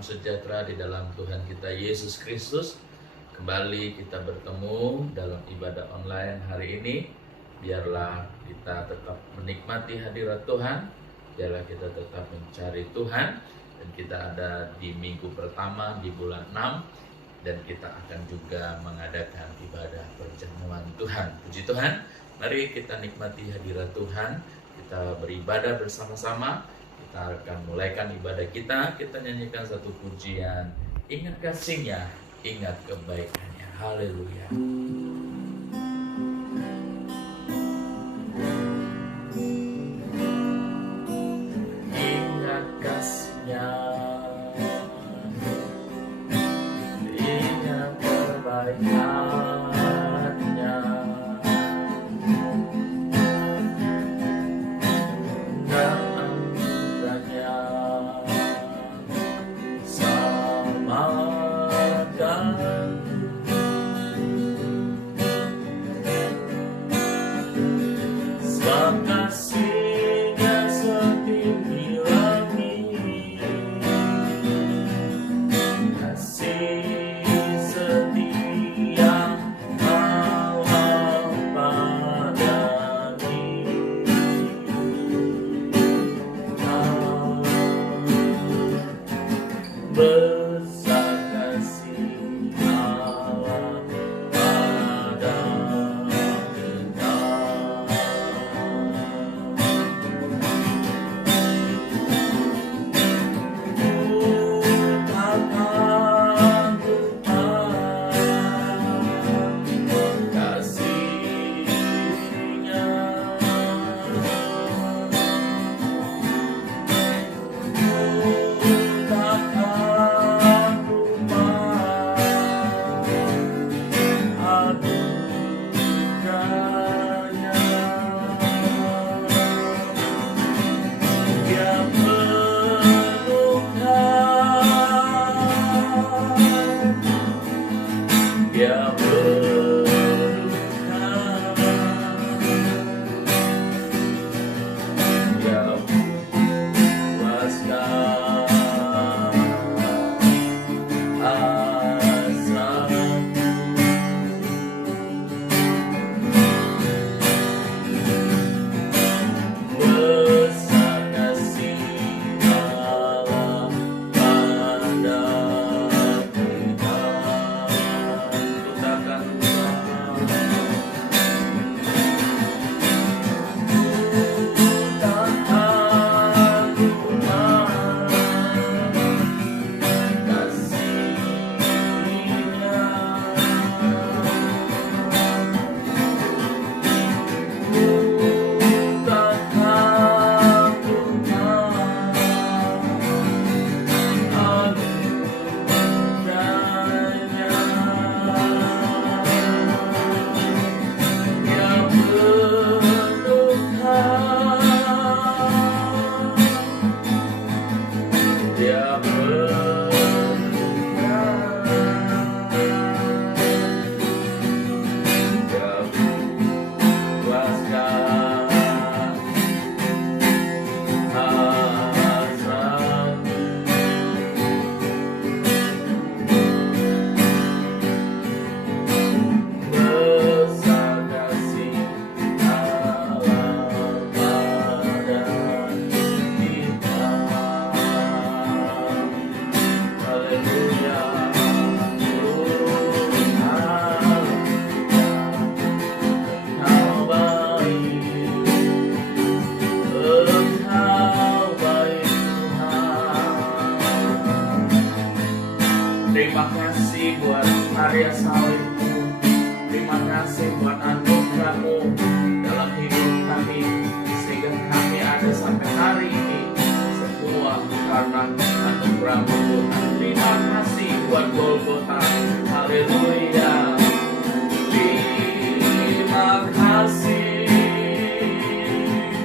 salam sejahtera di dalam Tuhan kita Yesus Kristus. Kembali kita bertemu dalam ibadah online hari ini. Biarlah kita tetap menikmati hadirat Tuhan, biarlah kita tetap mencari Tuhan. Dan kita ada di minggu pertama di bulan 6, dan kita akan juga mengadakan ibadah perjamuan Tuhan. Puji Tuhan, mari kita nikmati hadirat Tuhan, kita beribadah bersama-sama. Kita akan mulaikan ibadah kita nyanyikan satu pujian, ingat kasih-Nya, ingat kebaikannya. Haleluya. Ingat kasih-Nya, ingat kebaikannya, dan anugerahnya selamatkan. Sebab kasih-Nya setinggi langit, kasih setia Allah padani. Besar kasih Allah pada kita. Takkan lupa kasih-Nya. Takkan lupa anugerahnya. Dia penuhkan, Dia penuhkan, Dia puaskan hasratku. Besar kasih Allah pada kita. Kita akan takkan lupa kasih-Nya. Takkan lupa anugerahnya. Dia penuhkan, Dia penuhkan, Dia puaskan hasratku. Besar kasih Allah pada kita. Haleluya. Engkau baik, Engkau baik Tuhan. Terima kasih buat karya salib-Mu, terima kasih buat anugerah-Mu dalam hidup kami, sehingga kami ada sampai hari ini. Semua karena anugerah-Mu Tuhan. Terima kasih buat Golgota. Haleluya. Terima kasih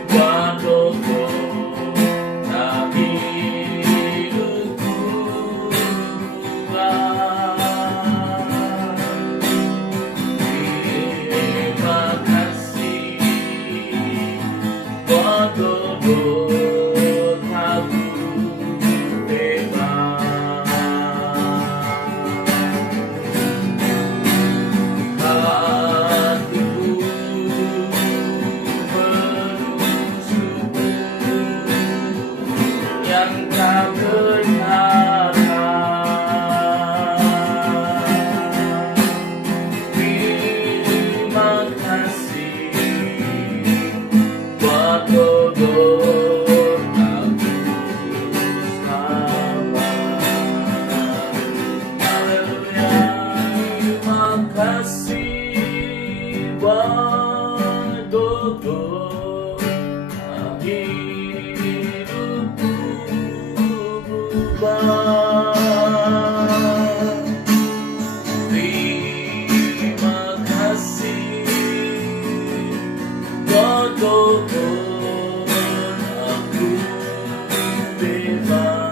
buat Golgota hidupku. Terima hatiku penuh syukur yang tak berharga. Terima kasih buat Bogor aku selamat. Haleluya. Terima kasih buat Bogor, hidupku berubah. Terima kasih buat Bogor, aku bebas.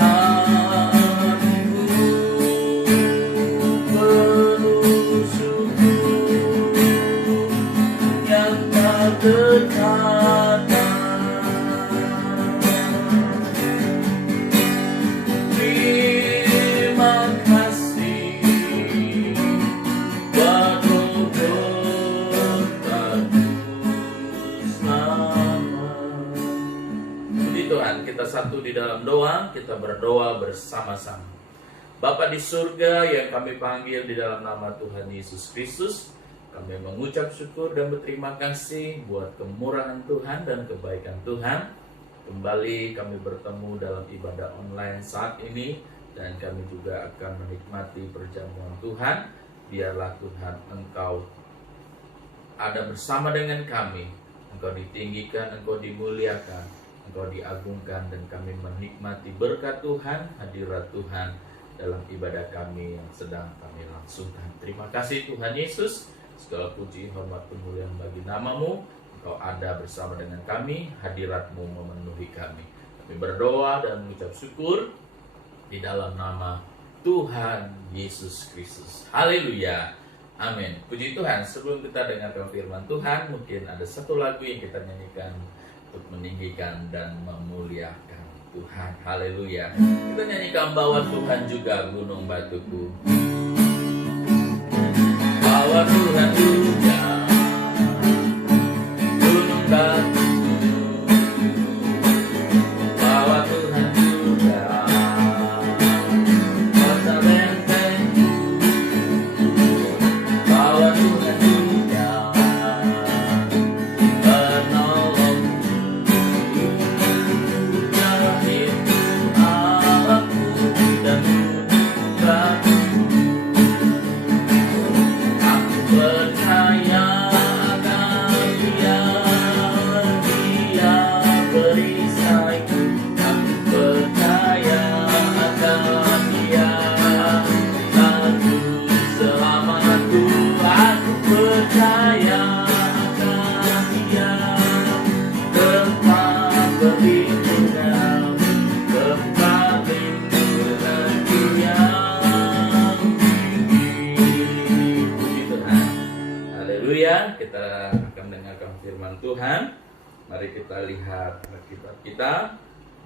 Hatiku penuh syukur yang tak terkata. Terima kasih buat Bogor, aku selamat. Puji Tuhan, kita satu di dalam doa, kita berdoa bersama-sama. Bapa di surga yang kami panggil di dalam nama Tuhan Yesus Kristus, kami mengucap syukur dan berterima kasih buat kemurahan Tuhan dan kebaikan Tuhan. Kembali kami bertemu dalam ibadah online saat ini, dan kami juga akan menikmati perjamuan Tuhan. Biarlah Tuhan Engkau ada bersama dengan kami. Engkau ditinggikan, Engkau dimuliakan, Engkau diagungkan, dan kami menikmati berkat Tuhan, hadirat Tuhan dalam ibadah kami yang sedang kami langsungkan. Terima kasih Tuhan Yesus. Segala puji, hormat, kemuliaan bagi nama-Mu. Engkau ada bersama dengan kami, hadirat-Mu memenuhi kami. Kami berdoa dan mengucap syukur di dalam nama Tuhan Yesus Kristus. Haleluya. Amin. Puji Tuhan. Sebelum kita dengarkan firman Tuhan, mungkin ada satu lagu yang kita nyanyikan untuk meninggikan dan memuliakan Tuhan. Haleluya. Kita nyanyikan Bawa Tuhan Juga Gunung Batuku. Bawa Tuhan juga gunung batuku. Bawa Tuhan juga kota bentengku. Bawa Tuhan juga penolongku. Itu Allahku dan Tuhanku. Percaya akan Dia, Dia perisaiku. Aku percaya akan Dia, Aku selamatku. Aku percaya akan Dia, tempat perlindungan, tempat lindungan Dia. Haleluya, kita akan mendengarkan firman Tuhan. Mari kita lihat Alkitab kita,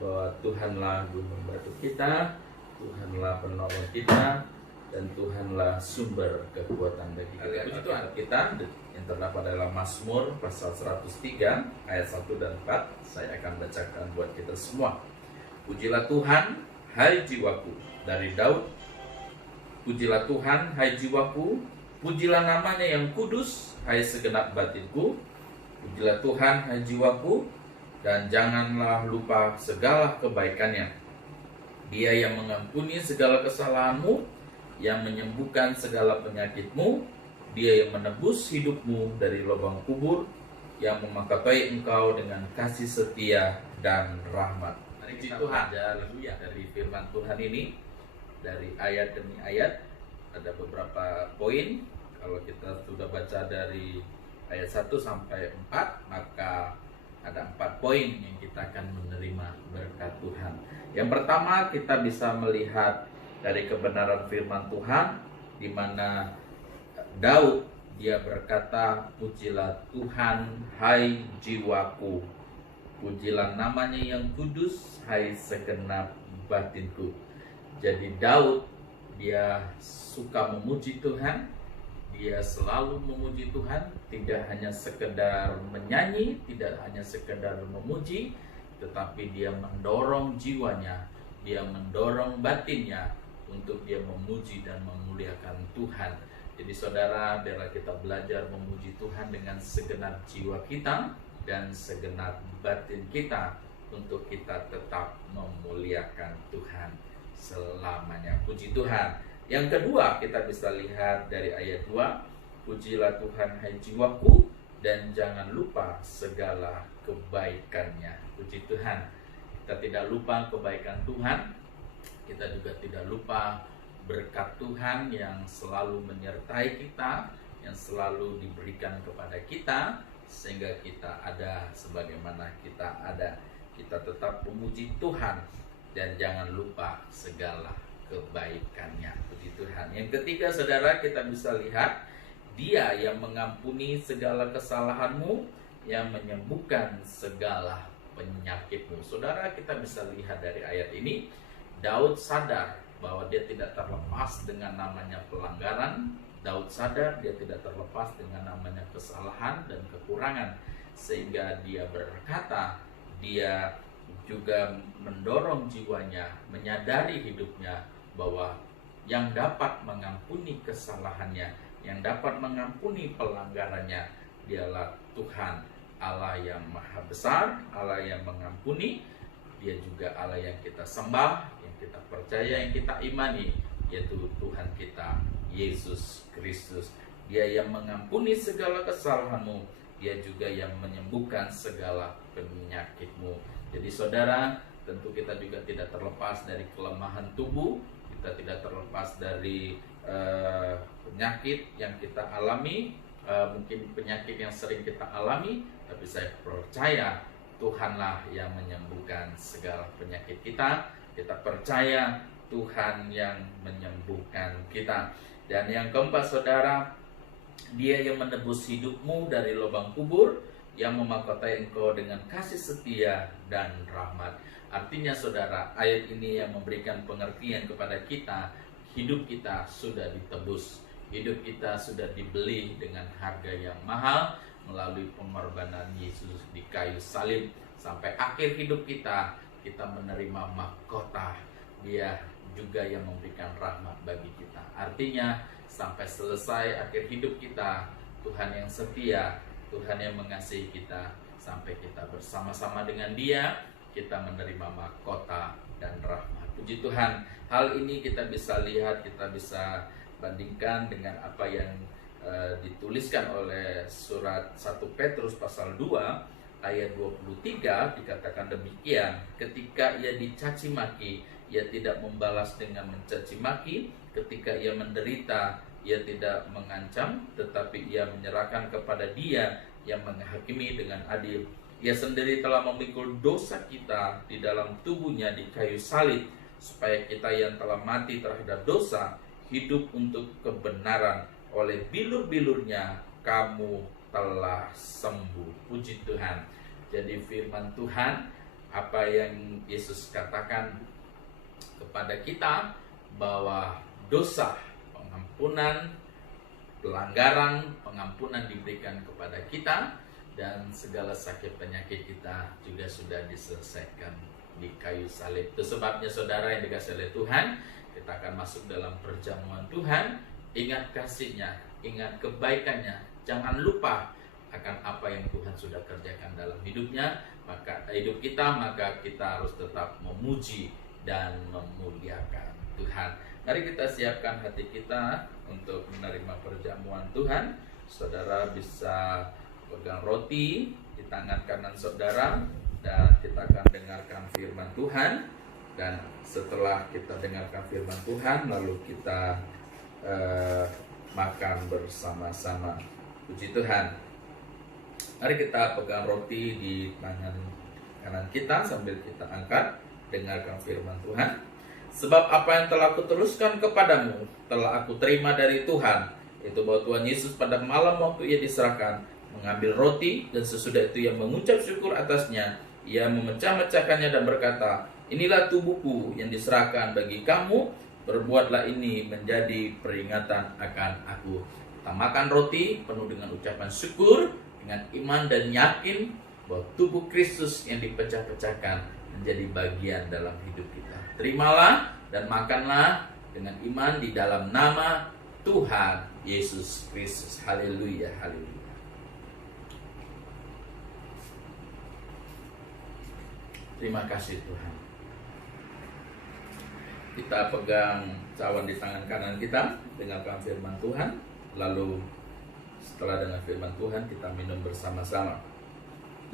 bahwa Tuhanlah gunung batu kita, Tuhanlah penolong kita, dan Tuhanlah sumber kekuatan bagi kita. Puji Tuhan, kita yang terdapat dalam Mazmur pasal 103 ayat 1 dan 4. Saya akan bacakan buat kita semua. Pujilah Tuhan, hai jiwaku, dari Daud. Pujilah Tuhan, hai jiwaku, pujilah namanya yang kudus, hai segenap batinku. Pujilah Tuhan, hai jiwaku, dan janganlah lupa segala kebaikannya. Dia yang mengampuni segala kesalahanmu, yang menyembuhkan segala penyakitmu. Dia yang menebus hidupmu dari lubang kubur, yang memakatai engkau dengan kasih setia dan rahmat. Mari kita belajar dari firman Tuhan ini, dari ayat demi ayat. Ada beberapa poin. Kalau kita sudah baca dari ayat 1 sampai 4, maka ada 4 poin yang kita akan menerima berkat Tuhan. Yang pertama, kita bisa melihat dari kebenaran firman Tuhan, di mana Daud dia berkata, pujilah Tuhan, hai jiwaku, pujilah namanya yang kudus, hai segenap batinku. Jadi Daud, dia suka memuji Tuhan, dia selalu memuji Tuhan, tidak hanya sekedar menyanyi, tidak hanya sekedar memuji, tetapi dia mendorong jiwanya, dia mendorong batinnya untuk dia memuji dan memuliakan Tuhan. Jadi saudara, biarlah kita belajar memuji Tuhan dengan segenap jiwa kita dan segenap batin kita, untuk kita tetap memuliakan Tuhan selamanya. Puji Tuhan. Yang kedua, kita bisa lihat dari ayat 2, pujilah Tuhan hai jiwaku, dan jangan lupa segala kebaikannya. Puji Tuhan. Kita tidak lupa kebaikan Tuhan, kita juga tidak lupa berkat Tuhan yang selalu menyertai kita, yang selalu diberikan kepada kita, sehingga kita ada sebagaimana kita ada. Kita tetap memuji Tuhan dan jangan lupa segala kebaikannya. Puji Tuhan. Yang ketiga, saudara, kita bisa lihat Dia yang mengampuni segala kesalahanmu, yang menyembuhkan segala penyakitmu. Saudara, kita bisa lihat dari ayat ini, Daud sadar bahwa dia tidak terlepas dengan namanya pelanggaran. Daud sadar dia tidak terlepas dengan namanya kesalahan dan kekurangan, sehingga dia berkata, dia juga mendorong jiwanya, menyadari hidupnya bahwa yang dapat mengampuni kesalahannya, yang dapat mengampuni pelanggarannya, dialah Tuhan, Allah yang maha besar, Allah yang mengampuni. Dia juga Allah yang kita sembah, yang kita percaya, yang kita imani, yaitu Tuhan kita Yesus Kristus. Dia yang mengampuni segala kesalahanmu, Dia juga yang menyembuhkan segala penyakitmu. Jadi saudara, tentu kita juga tidak terlepas dari kelemahan tubuh, kita tidak terlepas dari penyakit yang kita alami, mungkin penyakit yang sering kita alami, tapi saya percaya Tuhanlah yang menyembuhkan segala penyakit kita. Kita percaya Tuhan yang menyembuhkan kita. Dan yang keempat, saudara, Dia yang menebus hidupmu dari lubang kubur, yang memahkotai engkau dengan kasih setia dan rahmat. Artinya saudara, ayat ini yang memberikan pengertian kepada kita, hidup kita sudah ditebus, hidup kita sudah dibeli dengan harga yang mahal melalui pengorbanan Yesus di kayu salib. Sampai akhir hidup kita, kita menerima mahkota. Dia juga yang memberikan rahmat bagi kita. Artinya sampai selesai akhir hidup kita, Tuhan yang setia, Tuhan yang mengasihi kita, sampai kita bersama-sama dengan Dia, kita menerima mahkota dan rahmat. Puji Tuhan. Hal ini kita bisa lihat, kita bisa bandingkan dengan apa yang dituliskan oleh surat 1 Petrus pasal 2 ayat 23, dikatakan demikian, ketika ia dicaci maki, ia tidak membalas dengan mencaci maki, ketika ia menderita, ia tidak mengancam, tetapi ia menyerahkan kepada Dia yang menghakimi dengan adil. Ia sendiri telah memikul dosa kita di dalam tubuhnya di kayu salib, supaya kita yang telah mati terhadap dosa hidup untuk kebenaran. Oleh bilur-bilurnya kamu telah sembuh. Puji Tuhan. Jadi firman Tuhan, apa yang Yesus katakan kepada kita, bahwa dosa, pengampunan, pelanggaran, pengampunan diberikan kepada kita, dan segala sakit penyakit kita juga sudah diselesaikan di kayu salib. Itu sebabnya saudara yang dikasihi oleh Tuhan, kita akan masuk dalam perjamuan Tuhan. Ingat kasih-Nya, ingat kebaikannya, jangan lupa akan apa yang Tuhan sudah kerjakan dalam hidupnya, maka kita harus tetap memuji dan memuliakan Tuhan. Mari kita siapkan hati kita untuk menerima perjamuan Tuhan. Saudara bisa pegang roti di tangan kanan saudara, dan kita akan dengarkan firman Tuhan. Dan setelah kita dengarkan firman Tuhan, lalu kita makan bersama-sama. Puji Tuhan. Mari kita pegang roti di tangan kanan kita sambil kita angkat, dengarkan firman Tuhan. Sebab apa yang telah aku teruskan kepadamu telah aku terima dari Tuhan, yaitu bahwa Tuhan Yesus pada malam waktu ia diserahkan mengambil roti, dan sesudah itu ia mengucap syukur atasnya, ia memecah-mecahkannya dan berkata, Inilah tubuhku yang diserahkan bagi kamu, berbuatlah ini menjadi peringatan akan aku. Kita makan roti penuh dengan ucapan syukur, dengan iman dan yakin bahwa tubuh Kristus yang dipecah-pecahkan menjadi bagian dalam hidup kita. Terimalah dan makanlah dengan iman di dalam nama Tuhan Yesus Kristus. Haleluya, haleluya. Terima kasih Tuhan. Kita pegang cawan di tangan kanan kita, dengarkan firman Tuhan. Lalu setelah dengar firman Tuhan, kita minum bersama-sama.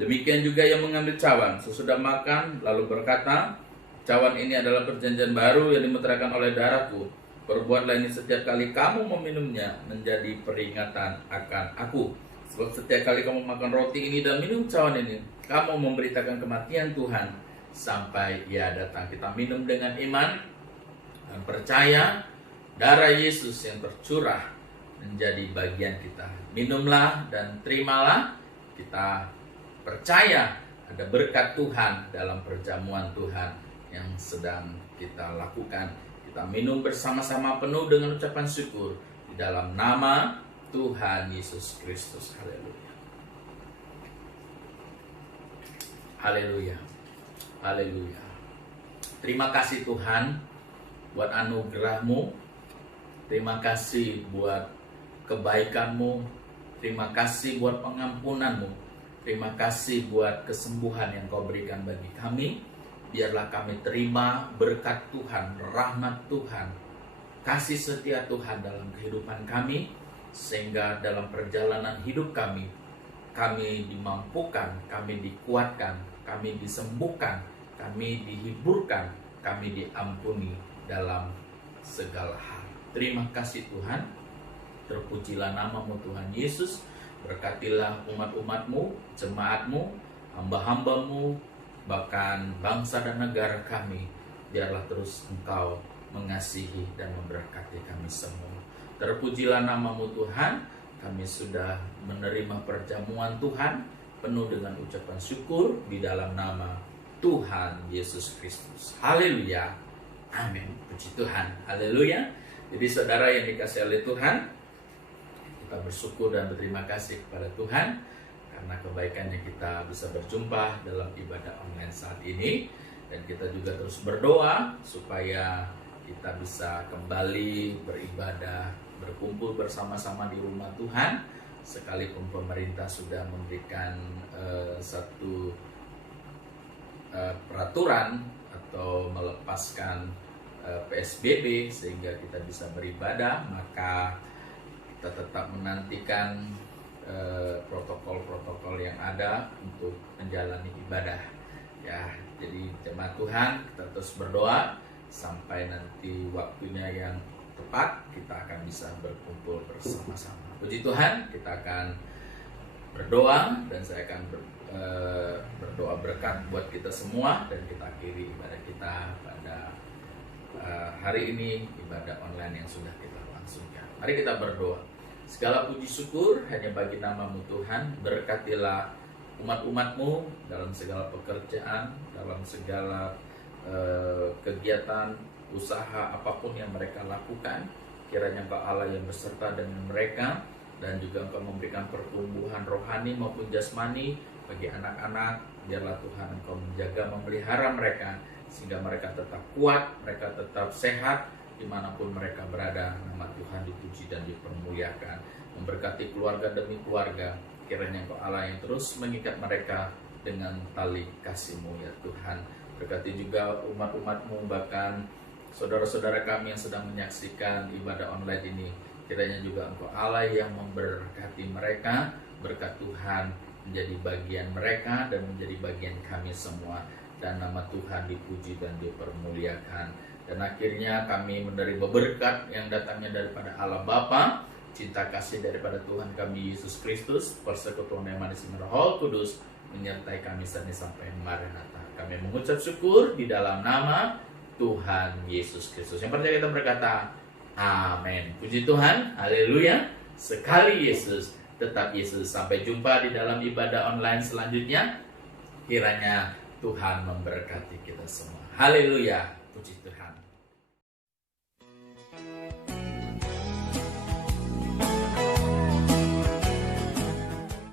Demikian juga yang mengambil cawan sesudah makan, lalu berkata, cawan ini adalah perjanjian baru yang dimeteraikan oleh darahku. Perbuatlah ini setiap kali kamu meminumnya menjadi peringatan akan aku. Sebab setiap kali kamu makan roti ini dan minum cawan ini, kamu memberitakan kematian Tuhan sampai Ia datang. Kita minum dengan iman dan percaya darah Yesus yang tercurah menjadi bagian kita. Minumlah dan terimalah. Kita percaya ada berkat Tuhan dalam perjamuan Tuhan yang sedang kita lakukan. Kita minum bersama-sama penuh dengan ucapan syukur di dalam nama Tuhan Yesus Kristus. Haleluya. Haleluya. Haleluya. Terima kasih Tuhan buat anugerah-Mu. Terima kasih buat kebaikan-Mu. Terima kasih buat pengampunan-Mu. Terima kasih buat kesembuhan yang Kau berikan bagi kami. Biarlah kami terima berkat Tuhan, rahmat Tuhan, kasih setia Tuhan dalam kehidupan kami, sehingga dalam perjalanan hidup kami dimampukan, kami dikuatkan, kami disembuhkan, kami dihiburkan, kami diampuni dalam segala hal. Terima kasih Tuhan. Terpujilah nama-Mu Tuhan Yesus. Berkatilah umat-umat-Mu, jemaat-Mu, hamba-hamba-Mu, bahkan bangsa dan negara kami. Biarlah terus Engkau mengasihi dan memberkati kami semua. Terpujilah nama-Mu Tuhan. Kami sudah menerima perjamuan Tuhan penuh dengan ucapan syukur di dalam nama Tuhan Yesus Kristus. Haleluya. Amin. Puji Tuhan. Haleluya. Jadi saudara yang dikasihi oleh Tuhan, kita bersyukur dan berterima kasih kepada Tuhan karena kebaikannya kita bisa berjumpa dalam ibadah online saat ini. Dan kita juga terus berdoa supaya kita bisa kembali beribadah, berkumpul bersama-sama di rumah Tuhan. Sekalipun pemerintah sudah memberikan satu peraturan atau melepaskan PSBB sehingga kita bisa beribadah, maka kita tetap menantikan protokol-protokol yang ada untuk menjalani ibadah. Ya, jadi jemaat Tuhan, kita terus berdoa sampai nanti waktunya yang tepat kita akan bisa berkumpul bersama-sama. Puji Tuhan, kita akan berdoa dan saya akan berdoa berkat buat kita semua, dan kita akhiri ibadah kita pada hari ini, ibadah online yang sudah kita langsungkan. Mari kita berdoa. Segala puji syukur hanya bagi nama-Mu Tuhan. Berkatilah umat-umat-Mu dalam segala pekerjaan, dalam segala kegiatan, usaha apapun yang mereka lakukan. Kiranya Engkau Allah yang beserta dengan mereka, dan juga Engkau memberikan pertumbuhan rohani maupun jasmani bagi anak-anak. Biarlah Tuhan Engkau menjaga, memelihara mereka sehingga mereka tetap kuat, mereka tetap sehat dimanapun mereka berada. Nama Tuhan dipuji dan dipermuliakan. Memberkati keluarga demi keluarga. Kiranya Engkau Allah yang terus mengikat mereka dengan tali kasih-Mu ya Tuhan. Berkati juga umat-umat-Mu, bahkan saudara-saudara kami yang sedang menyaksikan ibadah online ini. Kiranya juga Engkau Allah yang memberkati mereka. Berkat Tuhan menjadi bagian mereka dan menjadi bagian kami semua. Dan nama Tuhan dipuji dan dipermuliakan. Dan akhirnya kami menerima berkat yang datangnya daripada Allah Bapa, cinta kasih daripada Tuhan kami Yesus Kristus, persekutuan yang manis Roh Kudus menyertai kami sampai Maranatha. Kami mengucap syukur di dalam nama Tuhan Yesus Kristus. Yang percaya kita berkata, amin. Puji Tuhan, haleluya. Sekali Yesus, tetap Yesus. Sampai jumpa di dalam ibadah online selanjutnya. Kiranya Tuhan memberkati kita semua. Haleluya, puji Tuhan.